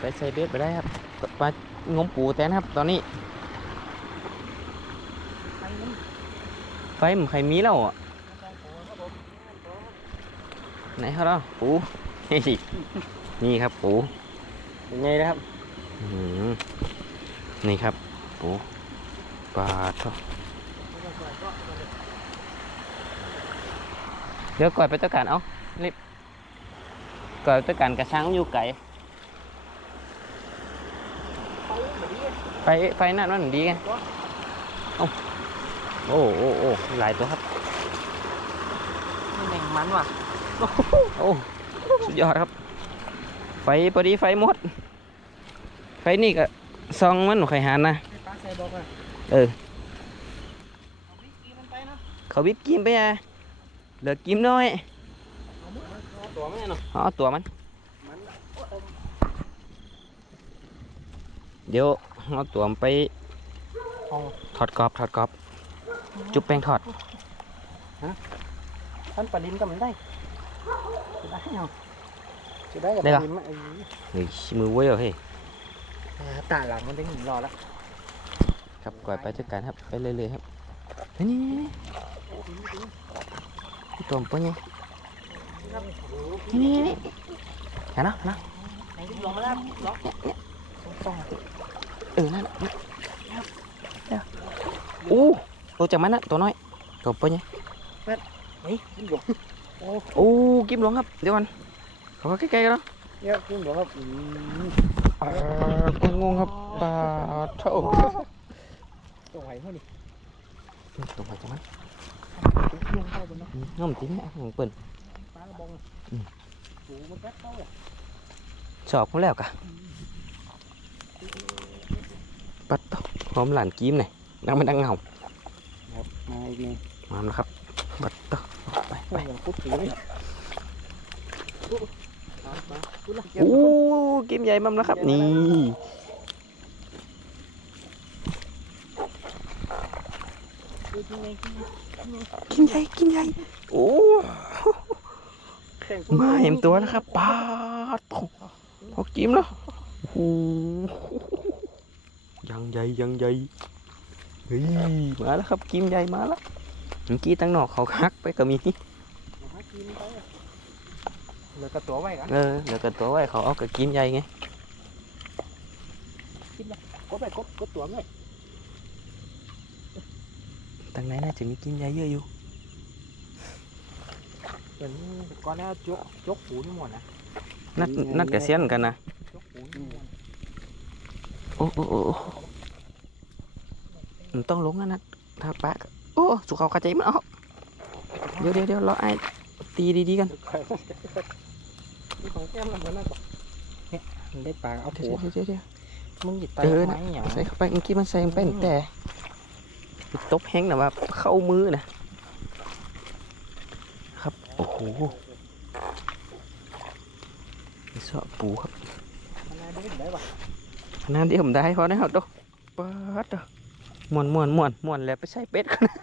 ไปใส่เบ็ดไปได้ครับปลางมปูแตนครับ ตอนนี้ไปมันไฟมันใครมีแล้วอะต้องโผล่ครับผมไหนเขาเนาะปูเฮ้ยนี่ครับปูเป็นไงนะครับอื้อหือนี่ครับปูปลาทอดเดี๋ยวก่อยไปตัวการเอารีบก่อยไปตัวการกระชังอยู่ไกล ไปแบบนี้ไฟไฟนั่นมันดีไงเอ้าโอ้โอ้โอ้หลายตัวครับนี่แม่งมันว่ะโอ้สุดยอดครับ ไฟพอดีไฟหมด ไฟนี่ก็ซองมันหนูไข่หานนะให้ป้าใส่บอกอะเออเอาวิกกี้มันไปนะเขาวิบกิมไปอะเหลือกิมน้อยเอามือเอาตัวมันเนาะเอาตัวมันมัน เดี๋ยวเอาตัวมันไปเอาถอดกรอบถอดกรอบ จุ๊บแป้งทอดท่านปลาดินก็มันได้จะได้เอาจะได้กับได้ปเหรอลาดินไหมเอ้ยเฮ้ยมือเว้ยเหรอเฮ้ยอ่าตาหลังมันได้หินรอแล้วครับก่อยไปจัดการครับไปเรื่อยๆครับเฮ้ยนี่นี่นี่นี่ตัวมันเป็นไงครับโอ้โหนี่นี่นี่เห็นนะเห็นนะ เออนั่นอู้ตัวจากมันนะตัวน้อยตัวเป็นไงเฮ้ยขึ้นหลวงโอ้โอ้กิมหลวงครับเดี๋ยวก่อนเขาก็ใกล้ๆกันแล้วเนี่ยขึ้นหลวงครับอืมอ่างงครับปลาเท่าตัวไหวเท่านี้ตรงไปตรงนั้นตุ๊กลงเข้าไปเนาะน้องตีนี่ของเปิ่นปลาระบองหูมันแป๊บเข้าเลยสอบเขาแล้วกะ ปัดต่อพร้อมหลานกิมหน่อยนั่งไม่ดังเงาครับมาอีกนี่มาแล้วครับปัดต่อไปโอ้ไปยยังพุทธถือเลยมามาพุทธละโอ้กิมใหญ่มั่มแล้วครับ นี่ดูที่ไหนที่ไหนกินใหญ่กินใหญ่โอ้แต่งมาเห็นตัวแล้วครับปลาตกพอกิมแล้วโอ้ ยังใหญ่ยังใหญ่เฮ้ยมาแล้วครับกิมใหญ่มาแล้วเมื่อกี้ตั้งนอกเขาคักไปก็มีหากินไปอะเหลือกับตัวไว้กันเออเดี๋ยวกันตัวไว้เขาเอากับกิมใหญ่ไงกดไปกดกดตัวไว้ตั้งไหนน่าจะมีกิมใหญ่เยอะอยู่เดี๋ยวนี้ก่อนแล้วจกจกหูนี่หมดนะนัดนัดกับเซียนกันนะจกหูนี่หมดโอ้โอ้โอ้โอ้ มันต้องลงนะนัดถ้าปะก็โอ้สุขเขากระจายมันออกเดี๋ยวเดี๋ยวเดี๋ยวรอไอ้ตีดีๆกันนี่ของแก้มมันเหมือนนั่นก่อนเนี่ยมันได้ปลาเอาเดี๋ยหัววเดี๋ยวเดี๋ยวเดี๋ยวมึงหยิบไปเออทำนะไมอย่างใส่เข้าไปเมื่อกี้มันใส่เป็นแต่ตบแห้งนะว่าเข้ามือนะครับโอ้โหนี่สอบปูครับมันน่าได้ได้ปะนานที่ผมได้พอได้ครับตัวปัดตัว ม่วนม่วนม่วนม่วนแล้วไปใส่เป็ดกันนะ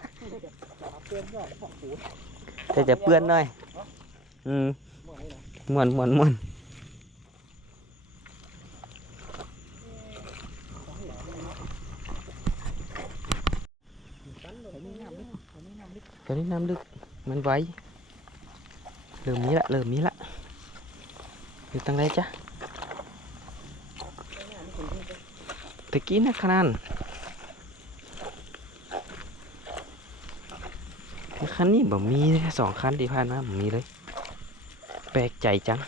เอาเพื่อนก็ของหูแต่จะเปื้อนหน่อยอืมหมดเลยนะม่วนม่วนม่วนตั้นเลยนี่น้ำลึกนี่น้ำลึกตอนนี้น้ำลึกมันไวเริ่มมีละเริ่มมีละอยู่ตั้งไรจ๊ะตะกี้นะขนาด คันนี้บ่มีเลยสองคันที่ผ่านมาบ่มีเลย แปลกใจจัง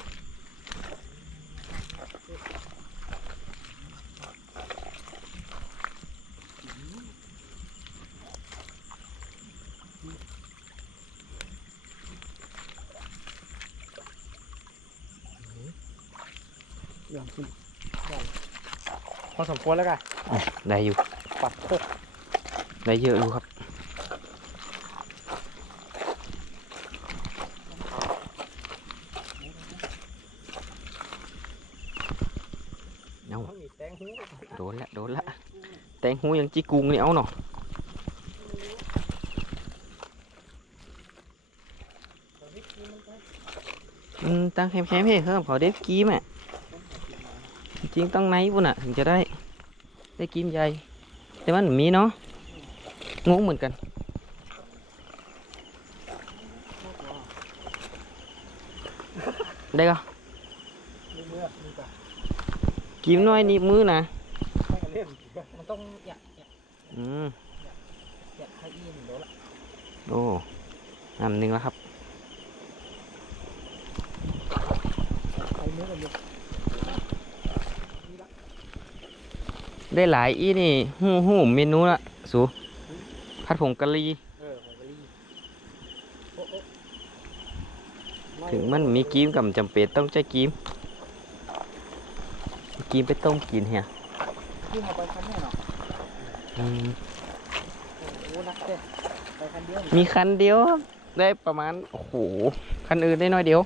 อย่างขึ้นพอสมควรแล้วกันได้อยู่ปัดโคกได้เยอะอยู่ครับ เอา เขามีแตงหู โดนละโดนละ แตงหูยังจีกุงนี่เอาหน่ออืมตั้งแคมๆให้เพิ่มเขาเด็กกี้แม่จริงต้องไหนปุ่นอะ ถึงจะได้ ได้กิมใหญ่ แต่มันมีเนาะงงเหมือนกันได้ก็มือมือมือปะกิมน้อยนี่มือนะให้กันเล่น มันต้องอยากอยากอืมอยากให้อีนเดี๋ยวละโอ้อันหนึ่งแล้วครับใส่มือกันอยู่ได้หลายอีนี่หูหูเมนูละสูผัดผงกะหรี่เออของกะลี่โอ้โอ้ถึงมันมีกิมกับจำเป็นต้องใช้กิมกิมไปต้มกินเฮีย ที่เอาไปคันแน่เนาะอืมโอ้โหนักเต้นไปคันเดียวมีคันเดียวครับได้ประมาณ โอ้โห คันอื่นได้น้อยเดียว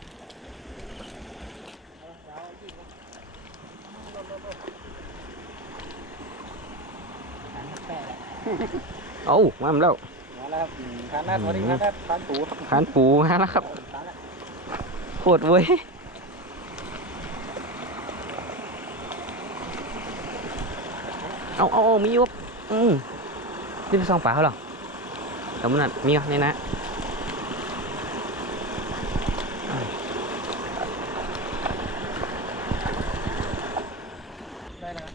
เอ้ามาแล้วมาแล้วครับคันหน้าตัวนี้คันหน้าคันตูดคันปูมาแล้วครับคันละโคตรเว้ย เอาเอาเอามีอยู่ครับอืมนี่ไปซองป่าเขาเหรอแต่มันนั่นมีเหรอในนะได้แล้ว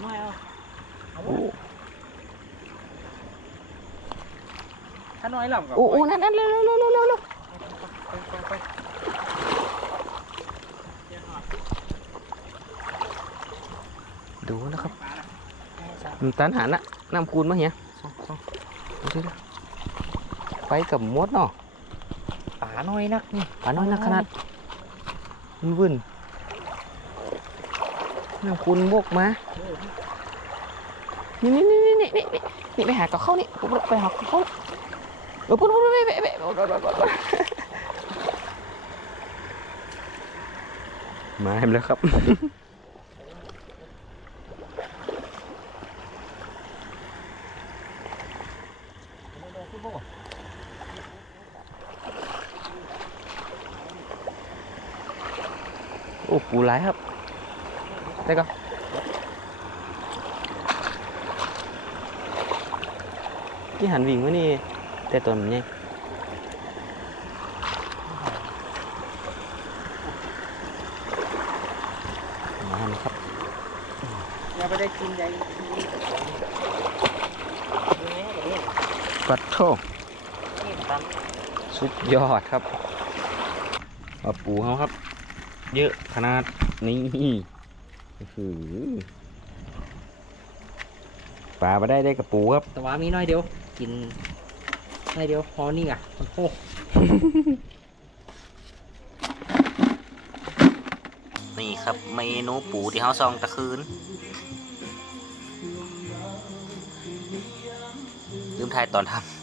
ไม่เอาเอาโอ้ถ้าน้อยหล่ำกับโอ้โอ้นั่นนั่นเร็วเร็วเร็วเร็วเร็วเร็ว ไปไปไป ดูนะครับ ปลาละ แค่สามน้ำตาลหันอะน้ำคูณมาเฮียสองสองดูสิดูไปกับมดเนาะปลาน้อยนักนี่ปลาน้อยนักขนาดมันวุ่นน้ำคูณบวกมาเออนี่นี่นี่นี่นี่นี่นี่ไปหากับเขานี่ปุ๊บปุ๊บไปหากับเขาเออปุ๊บปุ๊บปุ๊บไปไปไปไปมาเห็นแล้วครับ หลายครับ ได้ก็ที่หันวิ่งมานี่ แต่ตอนมันเนี่ยมาแล้วครับอย่าไปได้กินใหญ่ปัดโทสุดยอดครับปลาปูเขาครับ เยอะขนาดนี้อื้อหือปลาไปได้ได้กับปูครับ แต่ว่ามีน้อยเดียว กินน้อยเดียวพอนี่อะโอ้โหนี่ครับเมนูปูที่เขาซองตะคืนลืมถ่ายตอนทำ